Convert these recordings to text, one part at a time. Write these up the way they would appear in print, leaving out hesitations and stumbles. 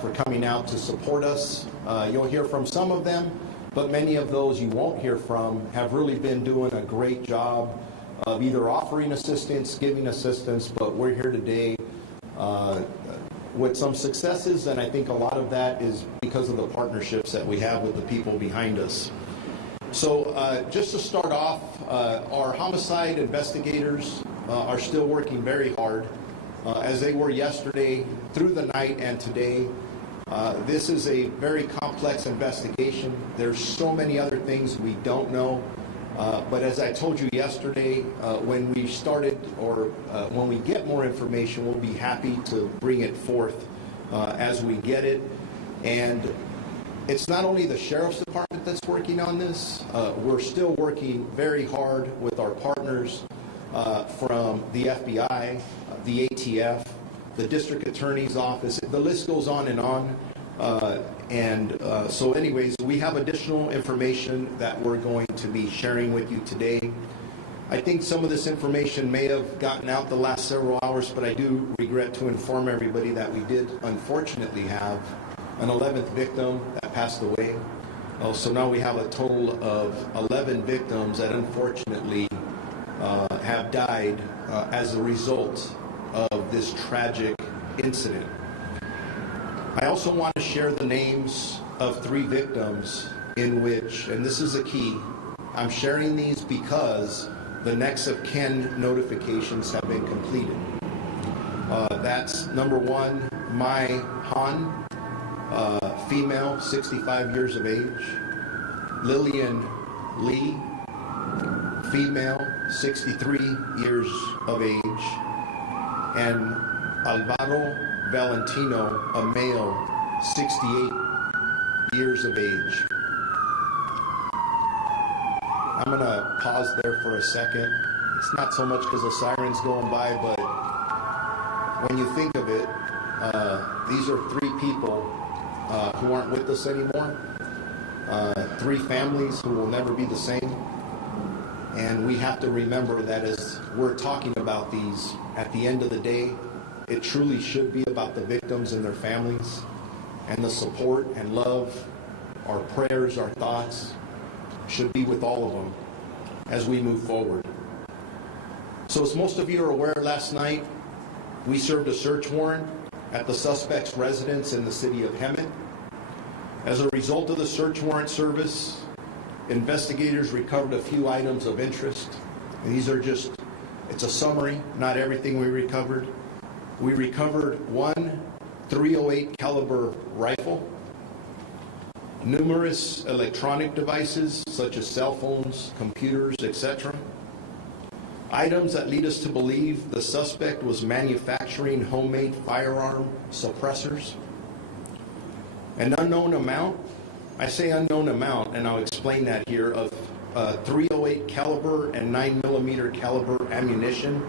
for coming out to support us. You'll hear from some of them, but many of those you won't hear from have really been doing a great job of either offering assistance, giving assistance, but we're here today with some successes, and I think a lot of that is because of the partnerships that we have with the people behind us. So just to start off, our homicide investigators are still working very hard, as they were yesterday, through the night, and today. This is a very complex investigation. There's so many other things we don't know. But as I told you yesterday, when we started, or when we get more information, we'll be happy to bring it forth as we get it. And it's not only the Sheriff's Department that's working on this. We're still working very hard with our partners from the FBI, the ATF, the District Attorney's Office. The list goes on and on. So anyways, we have additional information that we're going to be sharing with you today. I think some of this information may have gotten out the last several hours, but I do regret to inform everybody that we did unfortunately have an 11th victim that passed away. So now we have a total of 11 victims that unfortunately have died as a result of this tragic incident. I also want to share the names of 3 victims in which, and this is a key, I'm sharing these because the next of kin notifications have been completed. That's number 1, Monterey Hahn, female, 65 years of age. Lillian Lee, female, 63 years of age. And Alvaro Valentino, a male, 68 years of age. I'm going to pause there for a second. It's not so much because the siren's going by, but when you think of it, these are 3 people who aren't with us anymore. 3 families who will never be the same. And we have to remember that as we're talking about these, at the end of the day, it truly should be about the victims and their families, and the support and love, our prayers, our thoughts should be with all of them as we move forward. So as most of you are aware, last night we served a search warrant at the suspect's residence in the city of Hemet. As a result of the search warrant service, investigators recovered a few items of interest. And these are just, it's a summary, not everything we recovered. We recovered 1 .308 caliber rifle, numerous electronic devices such as cell phones, computers, etc. Items that lead us to believe the suspect was manufacturing homemade firearm suppressors. An unknown amount, I say unknown amount, and I'll explain that here, of .308 caliber and 9mm caliber ammunition.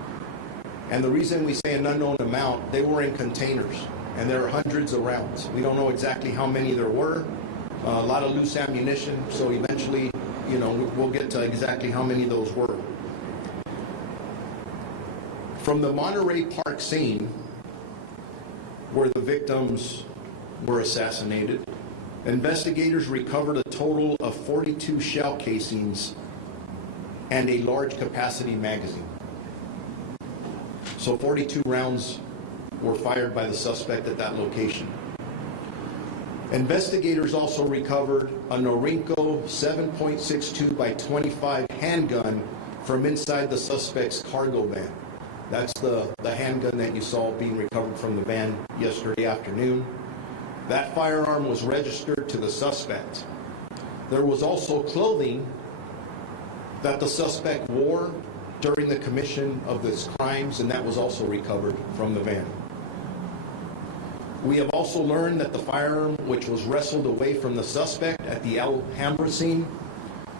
And the reason we say an unknown amount, they were in containers, and there are hundreds of rounds. We don't know exactly how many there were. A lot of loose ammunition, so eventually, we'll get to exactly how many those were. From the Monterey Park scene, where the victims were assassinated, investigators recovered a total of 42 shell casings and a large capacity magazine. So 42 rounds were fired by the suspect at that location. Investigators also recovered a Norinco 7.62 by 25 handgun from inside the suspect's cargo van. That's the handgun that you saw being recovered from the van yesterday afternoon. That firearm was registered to the suspect. There was also clothing that the suspect wore during the commission of these crimes, and that was also recovered from the van. We have also learned that the firearm, which was wrestled away from the suspect at the Alhambra scene,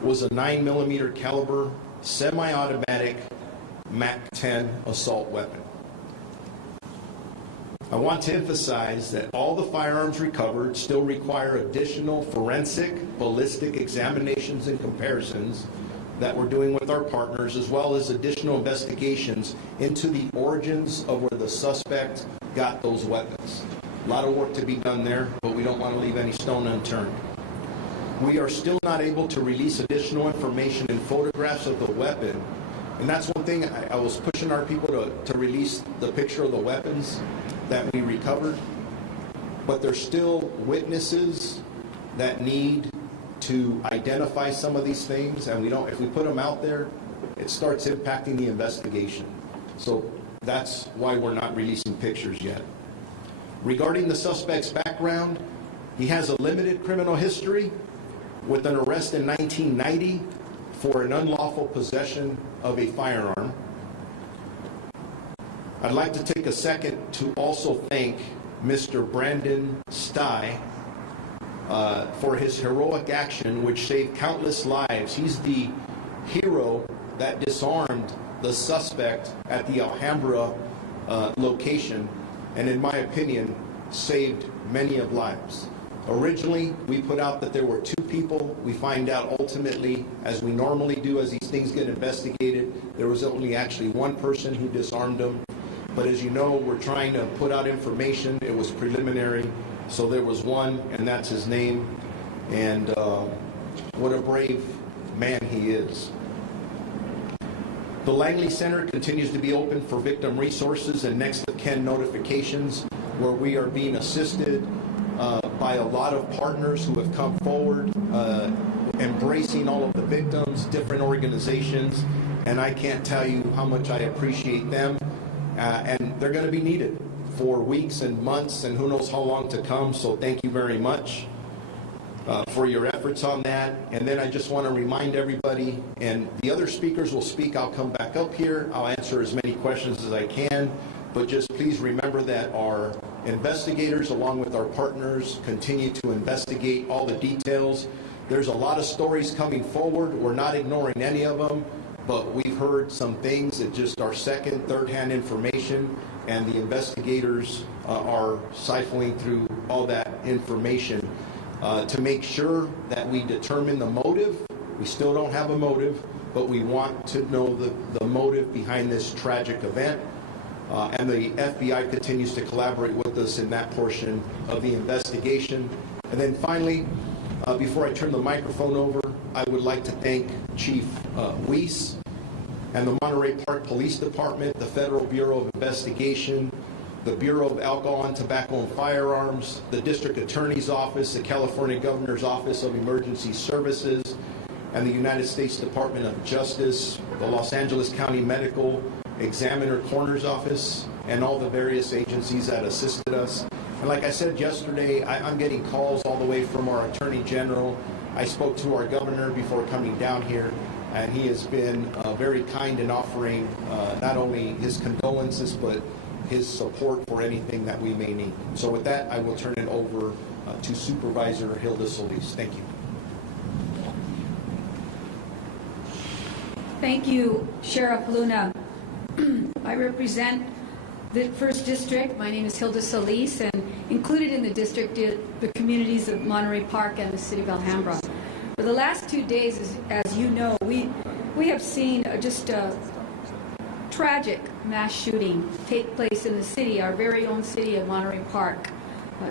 was a 9mm caliber semi-automatic MAC-10 assault weapon. I want to emphasize that all the firearms recovered still require additional forensic, ballistic examinations and comparisons that we're doing with our partners, as well as additional investigations into the origins of where the suspect got those weapons. A lot of work to be done there, but we don't want to leave any stone unturned. We are still not able to release additional information and photographs of the weapon. And that's one thing I was pushing our people to release the picture of the weapons that we recovered. But there's still witnesses that need to identify some of these things, and if we put them out there, it starts impacting the investigation. So that's why we're not releasing pictures yet. Regarding the suspect's background, he has a limited criminal history with an arrest in 1990 for an unlawful possession of a firearm. I'd like to take a second to also thank Mr. Brandon Stye for his heroic action, which saved countless lives. He's the hero that disarmed the suspect at the Alhambra location, and in my opinion, saved many of lives. Originally, we put out that there were 2 people. We find out ultimately, as we normally do as these things get investigated, there was only actually 1 person who disarmed them. But as you know, we're trying to put out information. It was preliminary, so there was 1, and that's his name. And what a brave man he is. The Langley Center continues to be open for victim resources and next of kin notifications, where we are being assisted by a lot of partners who have come forward, embracing all of the victims, different organizations, and I can't tell you how much I appreciate them. And they're going to be needed for weeks and months and who knows how long to come, so thank you very much for your efforts on that. And then I just want to remind everybody, and the other speakers will speak, I'll come back up here, I'll answer as many questions as I can, but just please remember that our investigators, along with our partners, continue to investigate all the details. There's a lot of stories coming forward. We're not ignoring any of them, but we've heard some things that just are second, third-hand information, and the investigators are siphoning through all that information to make sure that we determine the motive. We still don't have a motive, but we want to know the motive behind this tragic event. And the FBI continues to collaborate with us in that portion of the investigation. And then finally, before I turn the microphone over, I would like to thank Chief Weiss and the Monterey Park Police Department, the Federal Bureau of Investigation, the Bureau of Alcohol and Tobacco and Firearms, the District Attorney's Office, the California Governor's Office of Emergency Services, and the United States Department of Justice, the Los Angeles County Medical Examiner Coroner's Office, and all the various agencies that assisted us. And like I said yesterday, I'm getting calls all the way from our Attorney General. I spoke to our Governor before coming down here, and he has been very kind in offering not only his condolences, but his support for anything that we may need. So with that, I will turn it over to Supervisor Hilda Solis. Thank you. Thank you, Sheriff Luna. I represent the 1st District. My name is Hilda Solis, and included in the district are the communities of Monterey Park and the city of Alhambra. For the last 2 days, as you know, we have seen just a tragic mass shooting take place in the city, our very own city of Monterey Park.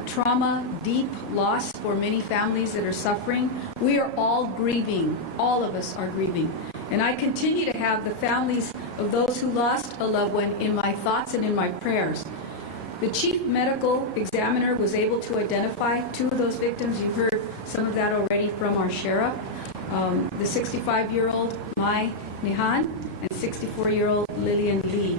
Trauma, deep loss for many families that are suffering. We are all grieving. All of us are grieving. And I continue to have the families of those who lost a loved one in my thoughts and in my prayers. The Chief Medical Examiner was able to identify 2 of those victims. You heard some of that already from our sheriff. The 65-year-old Mai Nihan and 64-year-old Lillian Lee.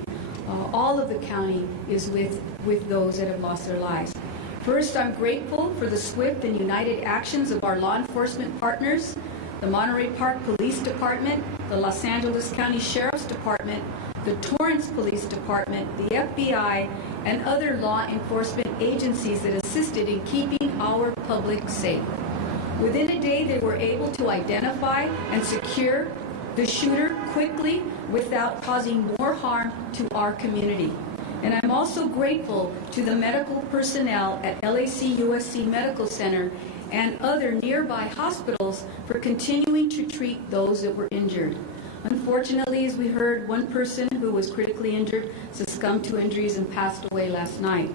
All of the county is with those that have lost their lives. First, I'm grateful for the swift and united actions of our law enforcement partners, the Monterey Park Police Department, the Los Angeles County Sheriff's Department, the Torrance Police Department, the FBI, and other law enforcement agencies that assisted in keeping our public safe. Within a day, they were able to identify and secure the shooter quickly without causing more harm to our community. And I'm also grateful to the medical personnel at LAC USC Medical Center and other nearby hospitals for continuing to treat those that were injured. Unfortunately, as we heard, one person who was critically injured succumbed to injuries and passed away last night.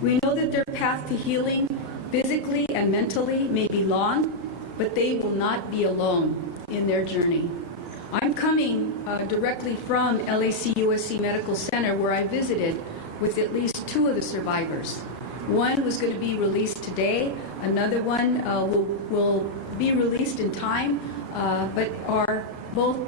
We know that their path to healing, physically and mentally, may be long, but they will not be alone in their journey. I'm coming directly from LAC-USC Medical Center, where I visited with at least 2 of the survivors. One was going to be released today. Another one will be released in time, but are both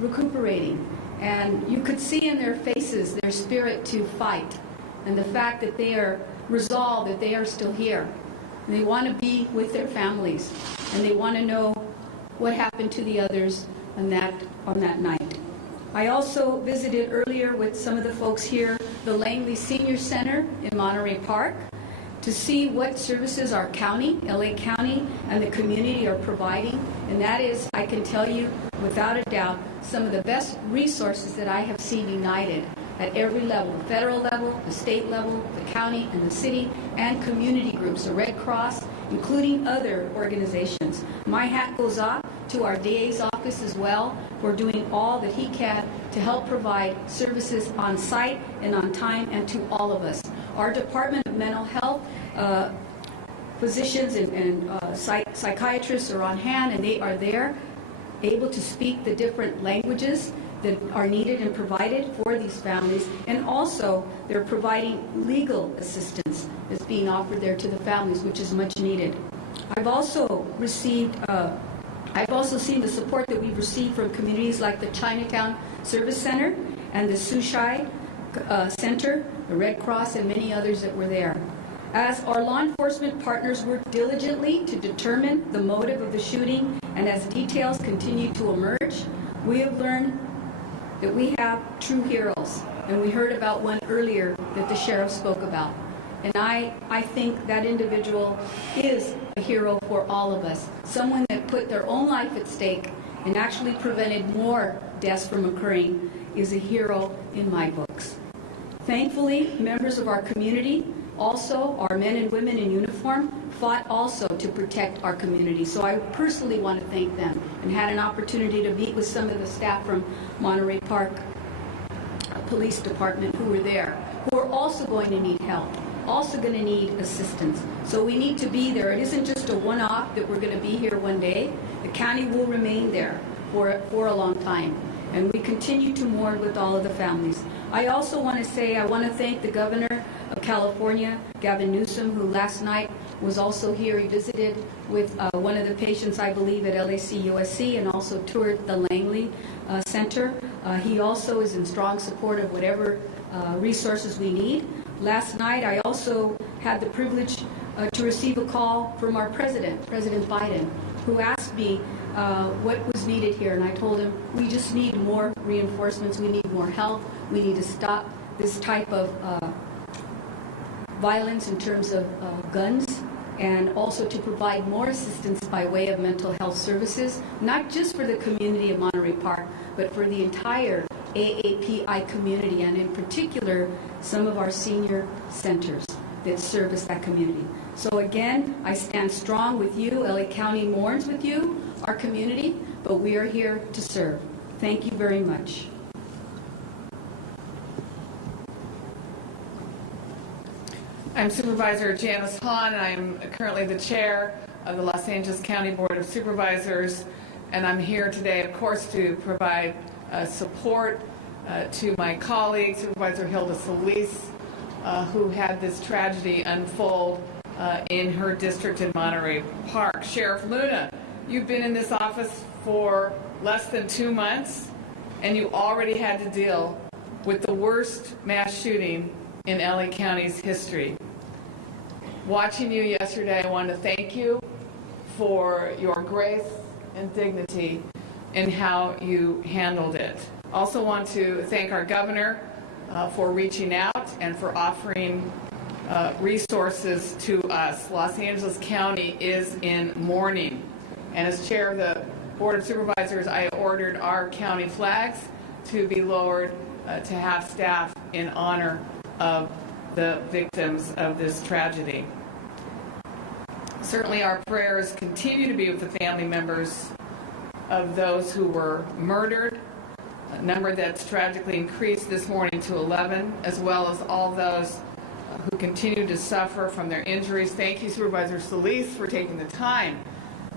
recuperating. And you could see in their faces their spirit to fight, and the fact that they are resolved that they are still here. And they want to be with their families, and they want to know what happened to the others on that night. I also visited earlier with some of the folks here, the Langley Senior Center in Monterey Park, to see what services our county, LA County, and the community are providing. And that is, I can tell you, without a doubt, some of the best resources that I have seen united at every level, the federal level, the state level, the county and the city, and community groups, the Red Cross, including other organizations. My hat goes off to our DA's office as well for doing all that he can to help provide services on site and on time, and to all of us. Our Department of Mental Health physicians and psychiatrists are on hand, and they are there able to speak the different languages that are needed and provided for these families, and also they're providing legal assistance that's being offered there to the families, which is much needed. I've also seen the support that we've received from communities like the Chinatown Service Center and the Sushai Center, the Red Cross, and many others that were there. As our law enforcement partners work diligently to determine the motive of the shooting, and as details continue to emerge, we have learned that we have true heroes. And we heard about one earlier that the sheriff spoke about. And I think that individual is a hero for all of us. Someone that put their own life at stake and actually prevented more deaths from occurring is a hero in my books. Thankfully, members of our community, also our men and women in uniform, fought also to protect our community. So I personally want to thank them, and had an opportunity to meet with some of the staff from Monterey Park Police Department who were there, who are also going to need help, also going to need assistance. So we need to be there. It isn't just a one-off that we're going to be here one day. The county will remain there for a long time. And we continue to mourn with all of the families. I also want to say I want to thank the Governor of California, Gavin Newsom, who last night was also here. He visited with one of the patients, I believe, at LAC-USC, and also toured the Langley Center. He also is in strong support of whatever resources we need. Last night, I also had the privilege to receive a call from our president, President Biden, who asked me what was needed here, and I told him we just need more reinforcements, we need more help, we need to stop this type of violence in terms of guns, and also to provide more assistance by way of mental health services, not just for the community of Monterey Park, but for the entire AAPI community, and in particular, some of our senior centers that service that community. So again, I stand strong with you. LA County mourns with you, our community, but we are here to serve. Thank you very much. I'm Supervisor Janice Hahn, and I'm currently the chair of the Los Angeles County Board of Supervisors, and I'm here today, of course, to provide support to my colleague, Supervisor Hilda Solis, who had this tragedy unfold in her district in Monterey Park. Sheriff Luna, you've been in this office for less than 2 months, and you already had to deal with the worst mass shooting in LA County's history. Watching you yesterday, I want to thank you for your grace and dignity in how you handled it. Also want to thank our governor for reaching out and for offering resources to us. Los Angeles County is in mourning, and as chair of the Board of Supervisors, I ordered our county flags to be lowered to have staff in honor of the victims of this tragedy. Certainly our prayers continue to be with the family members of those who were murdered, a number that's tragically increased this morning to 11, as well as all those who continue to suffer from their injuries. Thank you, Supervisor Solis, for taking the time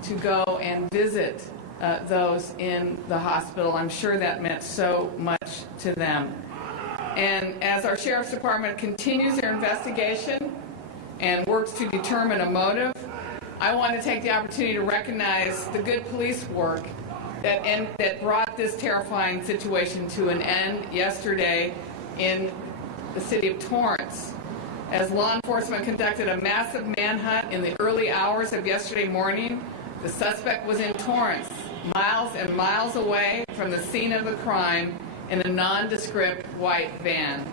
to go and visit those in the hospital. I'm sure that meant so much to them. And as our Sheriff's Department continues their investigation and works to determine a motive, I want to take the opportunity to recognize the good police work that brought this terrifying situation to an end yesterday in the city of Torrance. As law enforcement conducted a massive manhunt in the early hours of yesterday morning, the suspect was in Torrance, miles and miles away from the scene of the crime in a nondescript white van.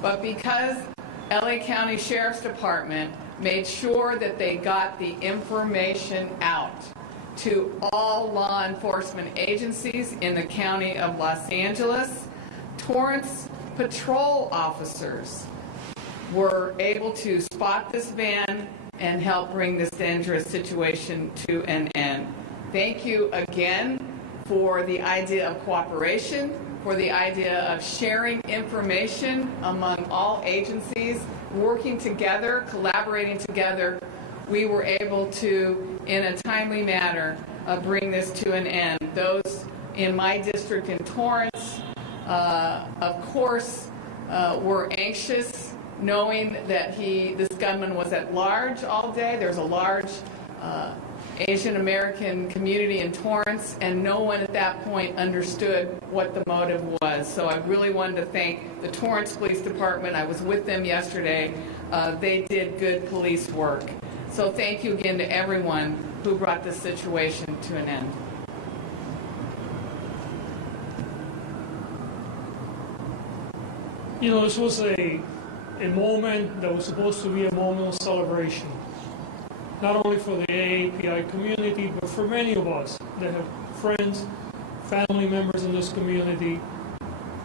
But because LA County Sheriff's Department made sure that they got the information out to all law enforcement agencies in the county of Los Angeles, Torrance patrol officers were able to spot this van and help bring this dangerous situation to an end. Thank you again for the idea of cooperation, for the idea of sharing information among all agencies, working together, collaborating together. We were able to, in a timely manner, bring this to an end. Those in my district in Torrance, of course, were anxious knowing that this gunman was at large all day. There's a large Asian American community in Torrance, and no one at that point understood what the motive was. So I really wanted to thank the Torrance Police Department. I was with them yesterday. They did good police work. So thank you again to everyone who brought this situation to an end. You know, this was a moment that was supposed to be a moment of celebration, not only for the AAPI community, but for many of us that have friends, family members in this community,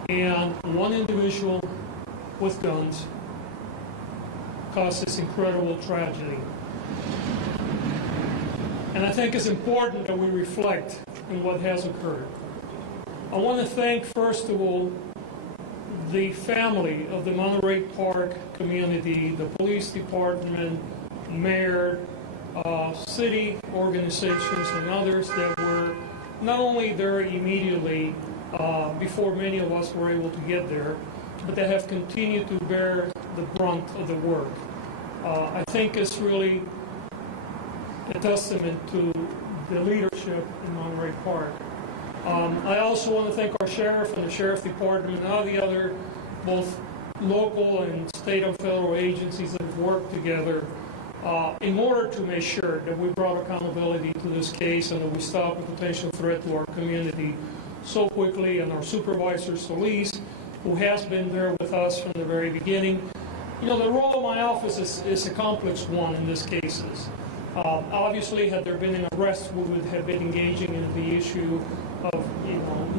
and one individual with guns caused this incredible tragedy. And I think it's important that we reflect on what has occurred. I want to thank, first of all, the family of the Monterey Park community, the police department, mayor, city organizations, and others that were not only there immediately before many of us were able to get there, but that have continued to bear the brunt of the work. I think it's really a testament to the leadership in Monterey Park. I also want to thank our sheriff and the sheriff's department and all the other both local and state and federal agencies that have worked together in order to make sure that we brought accountability to this case and that we stopped a potential threat to our community so quickly. And our Supervisor Solis, who has been there with us from the very beginning. You know, the role of my office is a complex one in these cases. Obviously, had there been an arrest, we would have been engaging in the issue of,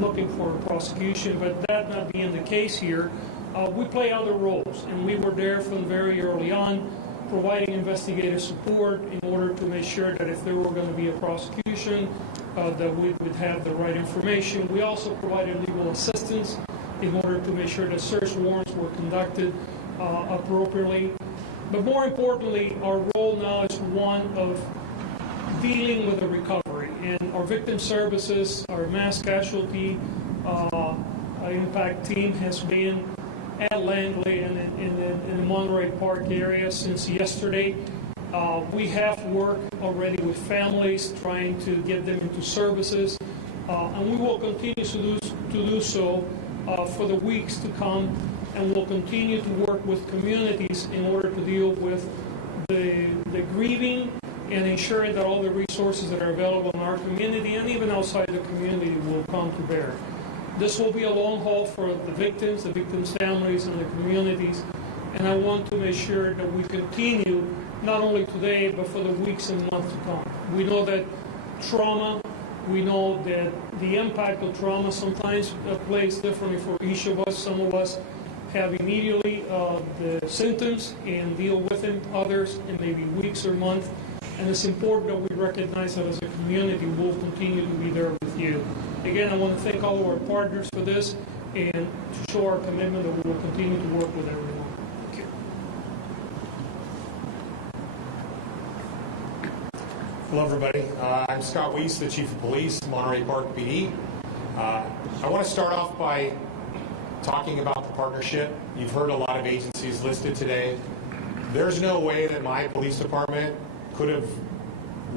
looking for a prosecution, but that not being the case here, we play other roles, and we were there from very early on, providing investigative support in order to make sure that if there were going to be a prosecution, that we would have the right information. We also provided legal assistance in order to make sure that search warrants were conducted appropriately. But more importantly, our role now is one of dealing with the recovery. And our victim services, our mass casualty impact team has been at Langley and in the Monterey Park area since yesterday. We have worked already with families trying to get them into services, and we will continue to do so for the weeks to come, and we'll continue to work with communities in order to deal with the grieving and ensuring that all the resources that are available in our community and even outside the community will come to bear. This will be a long haul for the victims' families, and the communities, and I want to make sure that we continue not only today, but for the weeks and months to come. We know that trauma, we know that the impact of trauma sometimes plays differently for each of us. Some of us have immediately the symptoms and deal with them, others in maybe weeks or months. And it's important that we recognize that as a community, we'll continue to be there with you. Again, I want to thank all of our partners for this and to show our commitment that we will continue to work with everyone. Thank you. Hello, everybody. I'm Scott Weiss, the Chief of Police, Monterey Park PD. I want to start off by talking about the partnership. You've heard a lot of agencies listed today. There's no way that my police department could have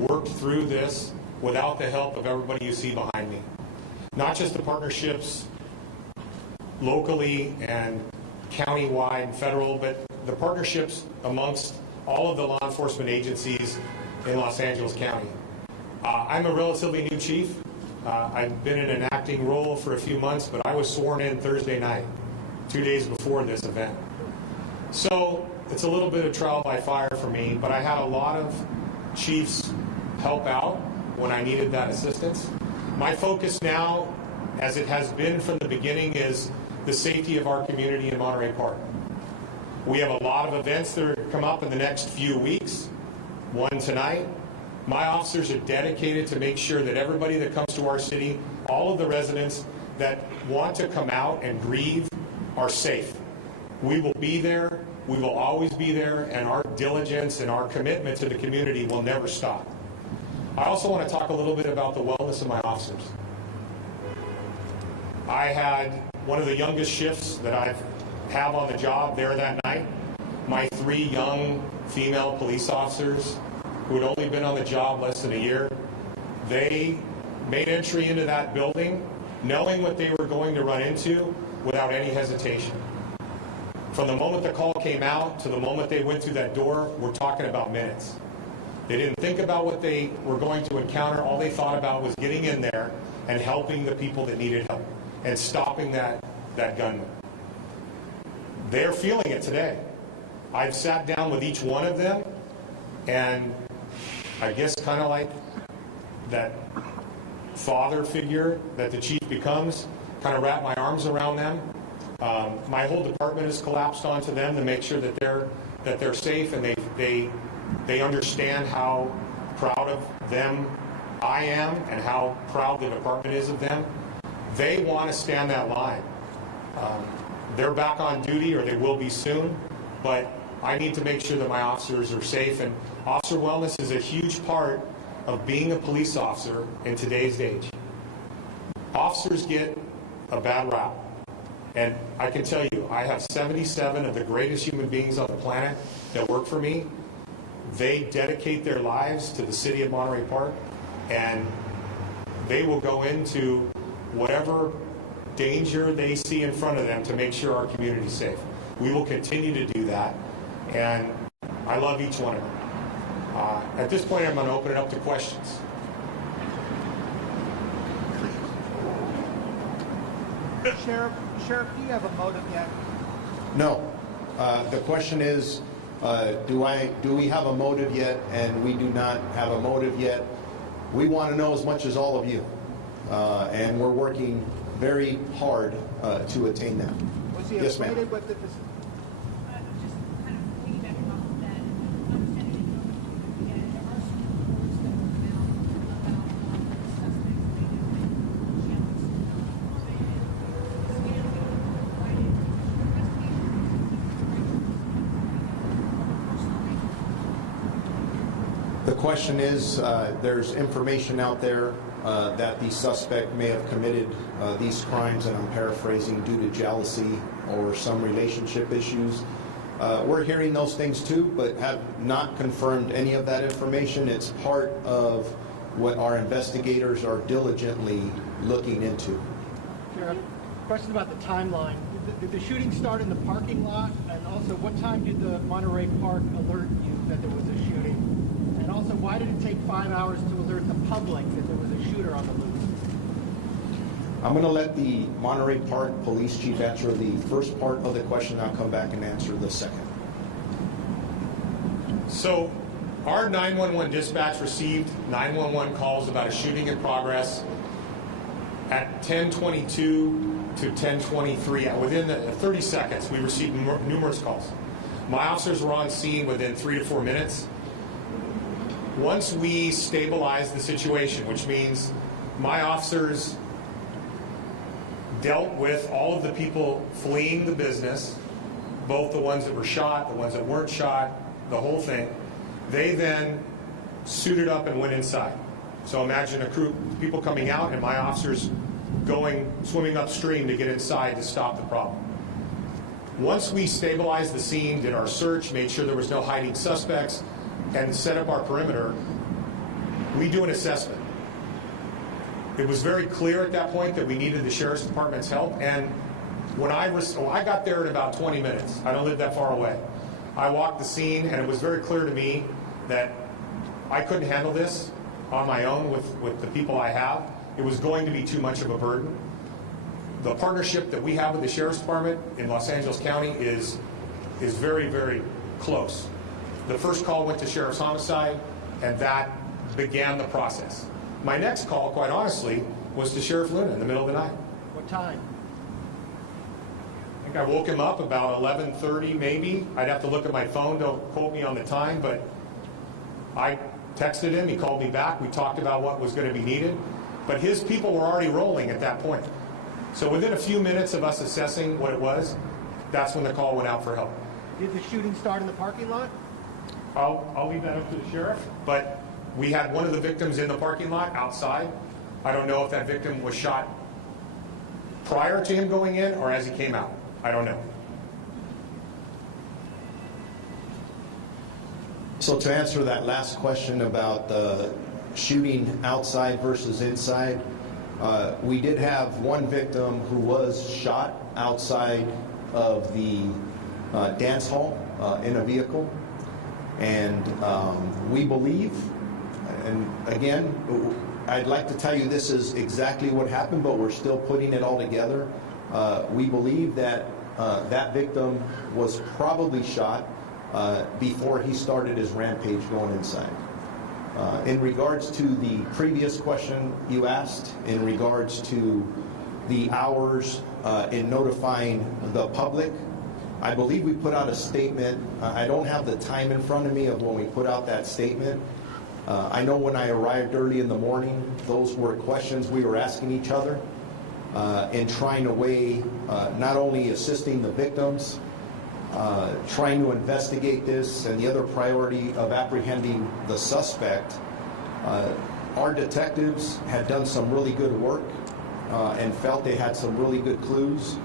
worked through this without the help of everybody you see behind me. Not just the partnerships locally and county-wide and federal, but the partnerships amongst all of the law enforcement agencies in Los Angeles County. I'm a relatively new chief. I've been in an acting role for a few months, but I was sworn in Thursday night, 2 days before this event. So it's a little bit of trial by fire for me, but I had a lot of chiefs help out when I needed that assistance. My focus now, as it has been from the beginning, is the safety of our community in Monterey Park. We have a lot of events that are come up in the next few weeks. One tonight. My officers are dedicated to make sure that everybody that comes to our city, all of the residents that want to come out and grieve, are safe. We will be there. We will always be there, and our diligence and our commitment to the community will never stop. I also want to talk a little bit about the wellness of my officers. I had one of the youngest shifts that I have on the job there that night. My 3 young female police officers who had only been on the job less than a year, they made entry into that building knowing what they were going to run into without any hesitation. From the moment the call came out to the moment they went through that door, we're talking about minutes. They didn't think about what they were going to encounter. All they thought about was getting in there and helping the people that needed help and stopping that gunman. They're feeling it today. I've sat down with each one of them, and I guess kind of like that father figure that the chief becomes, kind of wrap my arms around them. My whole department has collapsed onto them to make sure that they're safe, and they understand how proud of them I am and how proud the department is of them. They want to stand that line. They're back on duty, or they will be soon, but I need to make sure that my officers are safe, and officer wellness is a huge part of being a police officer in today's age. Officers get a bad rap, and I can tell you, I have 77 of the greatest human beings on the planet that work for me. They dedicate their lives to the city of Monterey Park, and they will go into whatever danger they see in front of them to make sure our community is safe. We will continue to do that, and I love each one of them. At this point, I'm going to open it up to questions. Sheriff, do you have a motive yet? No. The question is, do we have a motive yet? And we do not have a motive yet. We want to know as much as all of you, and we're working very hard to attain that. Was he Yes, ma'am. acquainted with the Just kind of piggybacking off of that, understanding that there are some reports that were out about the suspects being in jails. The question is, there's information out there that the suspect may have committed these crimes, and I'm paraphrasing, due to jealousy or some relationship issues. We're hearing those things too, but have not confirmed any of that information. It's part of what our investigators are diligently looking into. Sheriff, question about the timeline. Did the shooting start in the parking lot? And also, what time did the Monterey Park alert you that there was a shooting? And also, why did it take 5 hours to alert the public that there was a shooter on the loose? I'm going to let the Monterey Park Police Chief answer the first part of the question. I'll come back and answer the second. So our 911 dispatch received 911 calls about a shooting in progress at 10:22 to 10:23. Within 30 seconds, we received numerous calls. My officers were on scene within 3 to 4 minutes. Once we stabilized the situation, which means my officers dealt with all of the people fleeing the business, both the ones that were shot, the ones that weren't shot, the whole thing. They then suited up and went inside. So imagine a crew, people coming out and my officers swimming upstream to get inside to stop the problem. Once we stabilized the scene, did our search, made sure there was no hiding suspects, and set up our perimeter, we do an assessment. It was very clear at that point that we needed the Sheriff's Department's help, and when I got there in about 20 minutes. I don't live that far away. I walked the scene, and it was very clear to me that I couldn't handle this on my own with the people I have. It was going to be too much of a burden. The partnership that we have with the Sheriff's Department in Los Angeles County is very, very close. The first call went to Sheriff's Homicide, and that began the process. My next call, quite honestly, was to Sheriff Luna in the middle of the night. What time? I think I woke him up about 11:30 maybe. I'd have to look at my phone, don't quote me on the time, but I texted him, he called me back, we talked about what was going to be needed, but his people were already rolling at that point. So within a few minutes of us assessing what it was, that's when the call went out for help. Did the shooting start in the parking lot? I'll leave that up to the sheriff, but we had one of the victims in the parking lot outside. I don't know if that victim was shot prior to him going in or as he came out. I don't know. So to answer that last question about the shooting outside versus inside, we did have one victim who was shot outside of the dance hall in a vehicle. And we believe, and again, I'd like to tell you this is exactly what happened, but we're still putting it all together. We believe that that victim was probably shot before he started his rampage going inside. In regards to the previous question you asked, in regards to the hours in notifying the public, I believe we put out a statement. I don't have the time in front of me of when we put out that statement. I know when I arrived early in the morning, those were questions we were asking each other in trying to weigh not only assisting the victims, trying to investigate this, and the other priority of apprehending the suspect. Our detectives had done some really good work and felt they had some really good clues.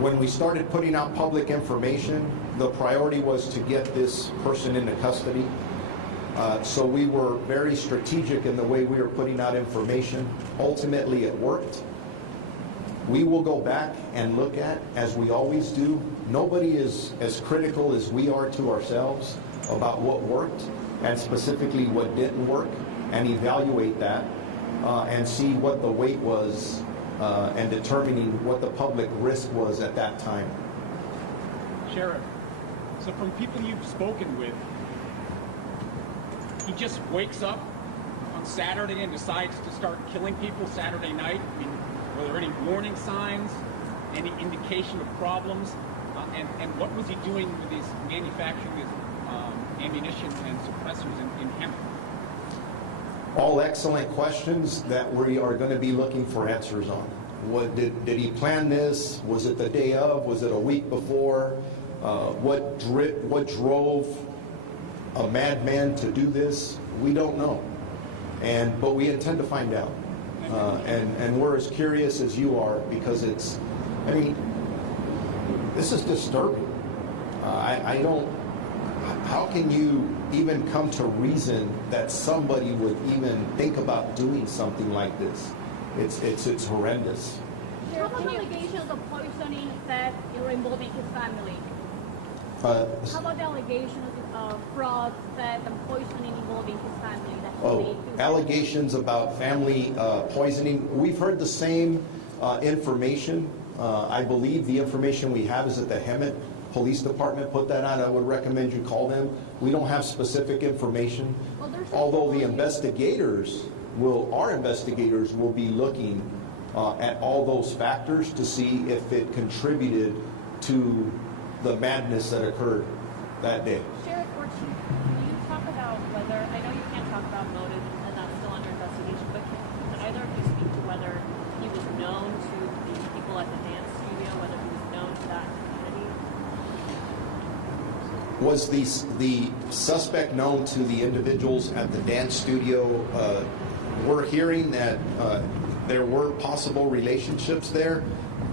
When we started putting out public information, the priority was to get this person into custody. So we were very strategic in the way we were putting out information. Ultimately, it worked. We will go back and look at, as we always do. Nobody is as critical as we are to ourselves about what worked and specifically what didn't work, and evaluate that and see what the weight was and determining what the public risk was at that time. Sheriff, so from people you've spoken with, he just wakes up on Saturday and decides to start killing people Saturday night? I mean, were there any warning signs, any indication of problems? And what was he doing with his manufacturing his ammunition and suppressors in hemp? All excellent questions that we are going to be looking for answers on. What did he plan this? Was it the day of? Was it a week before? What drove a madman to do this? We don't know, but we intend to find out. And we're as curious as you are, because it's, I mean, this is disturbing. I don't, how can you even come to reason that somebody would even think about doing something like this? It's horrendous. How about allegations of poisoning that you're involving his family? How about the allegations of fraud, theft, and poisoning involving his family? Allegations about family poisoning. We've heard the same information. I believe the information we have is that the Hemet Police Department put that out. I would recommend you call them. We don't have specific information. Although the investigators our investigators will be looking at all those factors to see if it contributed to the madness that occurred that day. Sheriff or Chief, can you talk about whether, I know you can't talk about motive and that's still under investigation, but can either of you speak to whether he was known to the people at the dance studio, whether he was known to that community? Was the suspect known to the individuals at the dance studio? We're hearing that there were possible relationships there,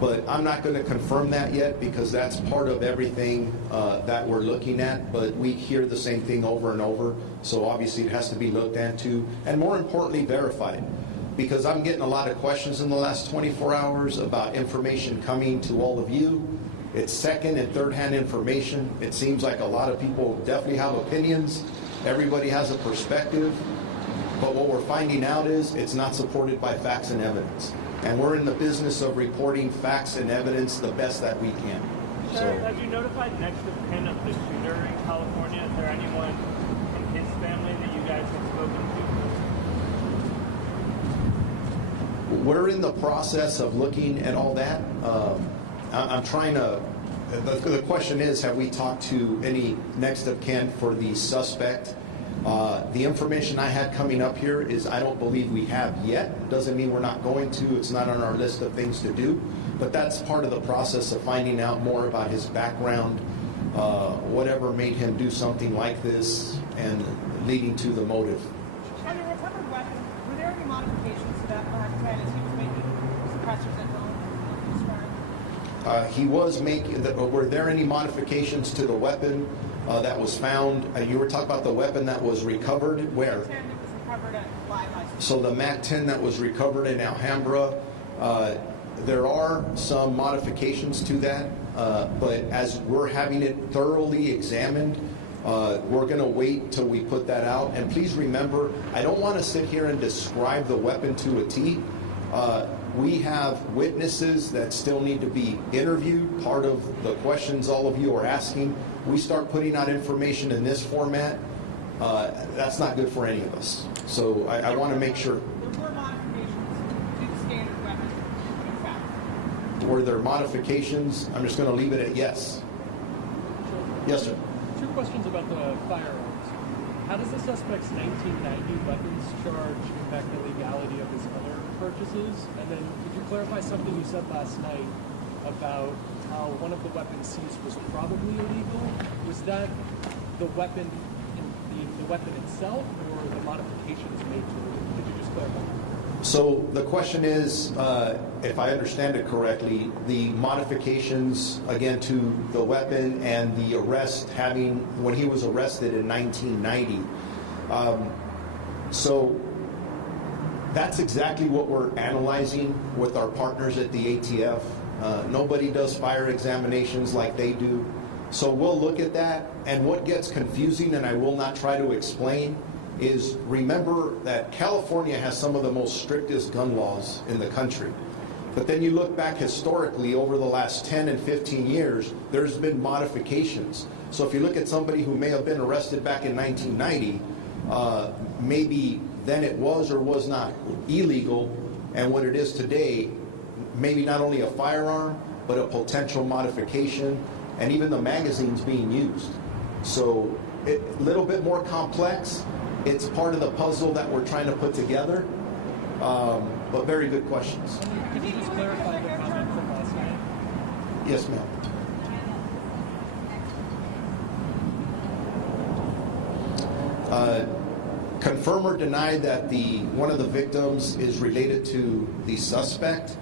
but I'm not going to confirm that yet because that's part of everything that we're looking at. But we hear the same thing over and over, so obviously it has to be looked into and more importantly verified. Because I'm getting a lot of questions in the last 24 hours about information coming to all of you. It's second and third hand information. It seems like a lot of people definitely have opinions. Everybody has a perspective. But what we're finding out is it's not supported by facts and evidence. And we're in the business of reporting facts and evidence the best that we can. Sheriff, have you notified next of kin of the shooter in California? Is there anyone from his family that you guys have spoken to? We're in the process of looking at all that. I'm trying to, the question is, have we talked to any next of kin for the suspect? The information I had coming up here is I don't believe we have yet. Doesn't mean we're not going to. It's not on our list of things to do. But that's part of the process of finding out more about his background, whatever made him do something like this, and leading to the motive. On your recovered weapon, were there any modifications to that Mark 10 as he was making suppressors at home? He was making, were there any modifications to the weapon that was found? You were talking about the weapon that was recovered where? 10 that was recovered at live license. So the MAC-10 that was recovered in Alhambra, there are some modifications to that, but as we're having it thoroughly examined, we're going to wait till we put that out. And please remember, I don't want to sit here and describe the weapon to a T. We have witnesses that still need to be interviewed. Part of the questions all of you are asking, we start putting out information in this format, that's not good for any of us. So I want to make sure. There were modifications to the standard weapon, in fact. Were there modifications? I'm just going to leave it at yes. Yes, sir. Two questions about the firearms. How does the suspect's 1990 weapons charge impact the legality of his other purchases? And then could you clarify something you said last night about how one of the weapons seized was probably illegal? Was that the weapon, the weapon itself, or the modifications made to it? Could you just clarify? So the question is, if I understand it correctly, the modifications, again, to the weapon and the arrest having, when he was arrested in 1990. So that's exactly what we're analyzing with our partners at the ATF. Nobody does fire examinations like they do. So we'll look at that. And what gets confusing, and I will not try to explain, is remember that California has some of the most strictest gun laws in the country. But then you look back historically over the last 10 and 15 years, there's been modifications. So if you look at somebody who may have been arrested back in 1990, maybe then it was or was not illegal, and what it is today, maybe not only a firearm, but a potential modification, and even the magazines being used. So a little bit more complex. It's part of the puzzle that we're trying to put together, but very good questions. Could you just clarify the comment from last night? Yes, ma'am. Confirm or deny that one of the victims is related to the suspect.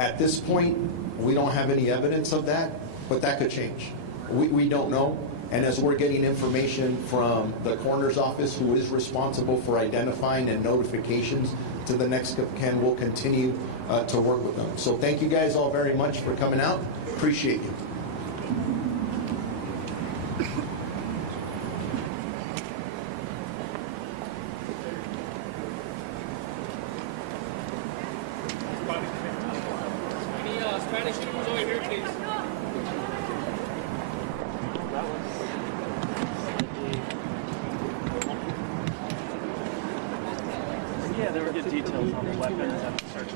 At this point, we don't have any evidence of that, but that could change. We don't know. And as we're getting information from the coroner's office, who is responsible for identifying and notifications to the next of kin, we'll continue to work with them. So thank you guys all very much for coming out. Appreciate you. Spanish shooters over here, please. Yeah, there were good details on the weapons and the search.